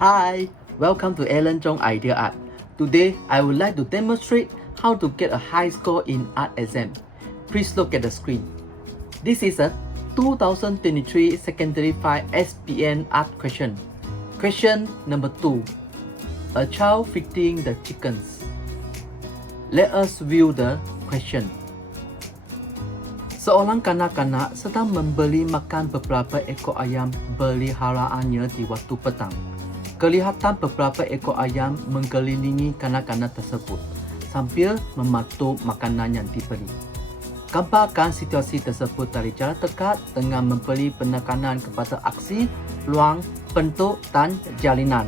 Hi, welcome to Alan Zhong Idea Art. Today, I would like to demonstrate how to get a high score in art exam. Please look at the screen. This is a 2023 Secondary 5 SPM Art question. Question number 2. A child feeding the chickens. Let us view the question. Seorang kanak-kanak sedang memberi makan beberapa ekor ayam peliharaannya di waktu petang. Kelihatan beberapa ekor ayam mengelilingi kanak-kanak tersebut sambil mematuk makanan yang diberi. Gambarkan situasi tersebut dari jarak dekat dengan memberi penekanan kepada aksi, ruang, bentuk dan jalinan.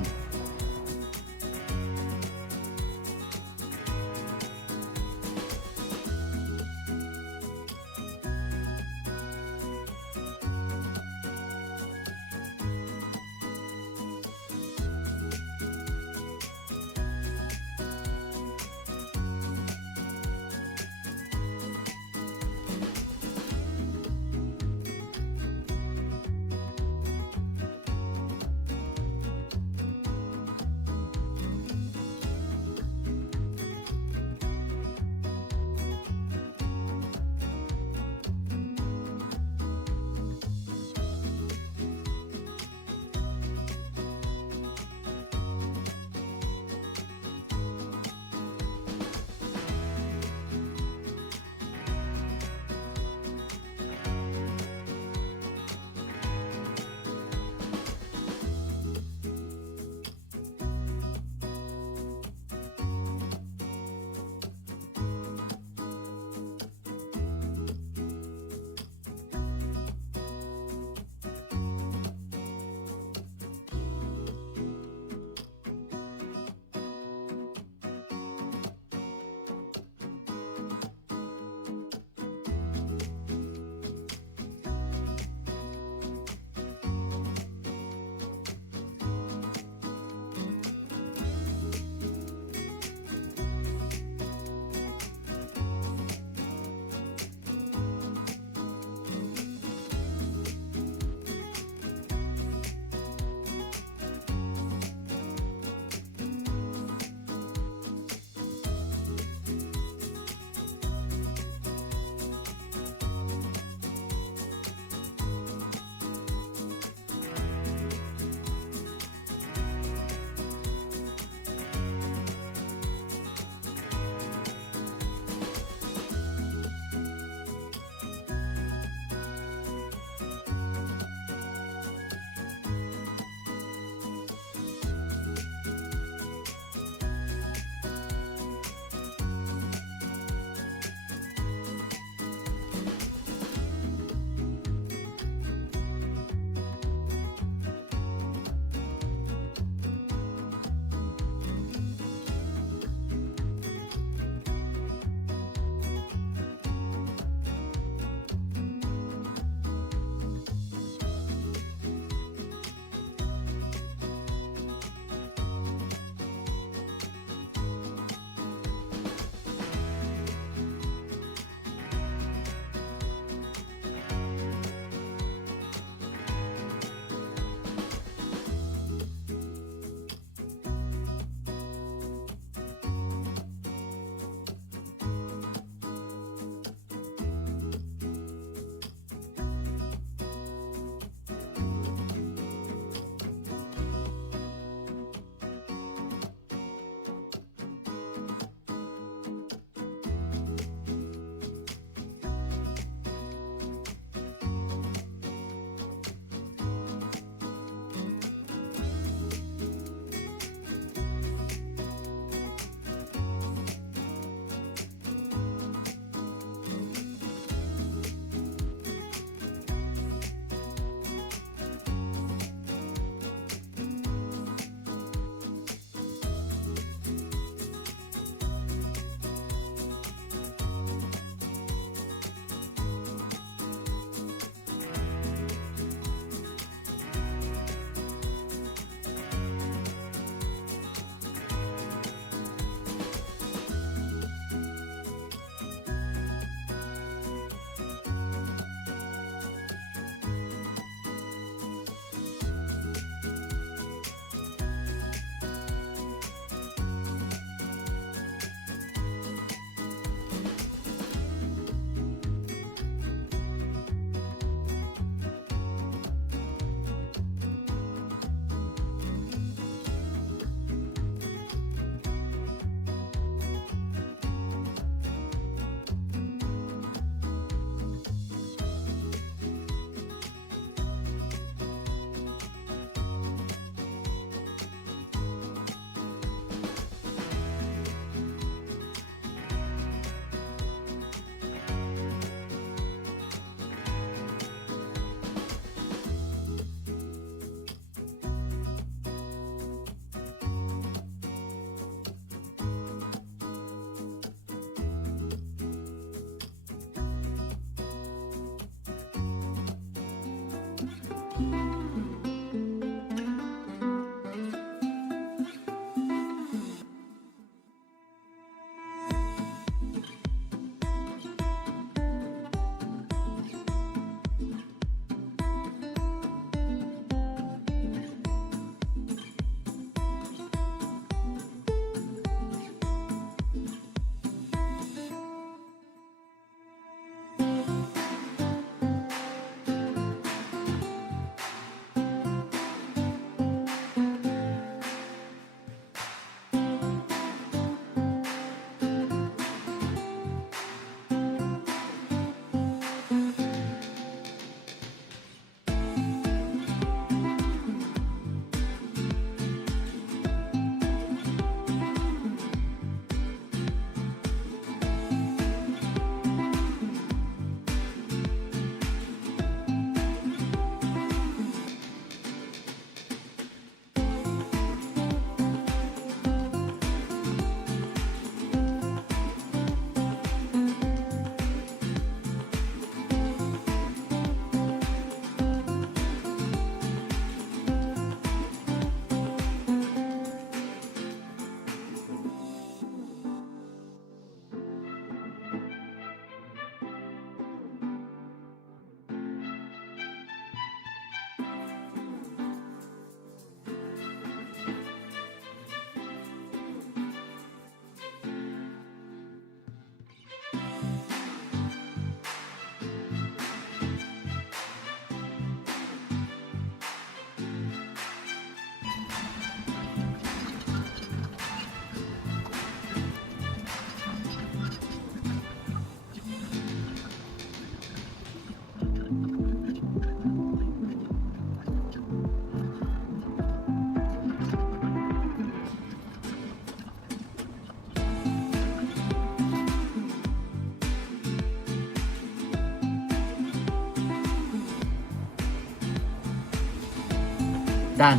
Done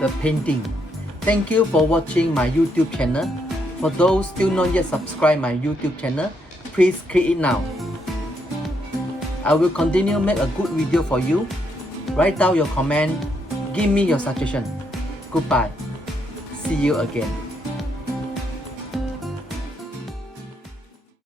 the painting. Thank you for watching my YouTube channel. For those still not yet subscribe my YouTube channel, please click it now. I will continue make a good video for you. Write down your comment, give me your suggestion. Goodbye. See you again.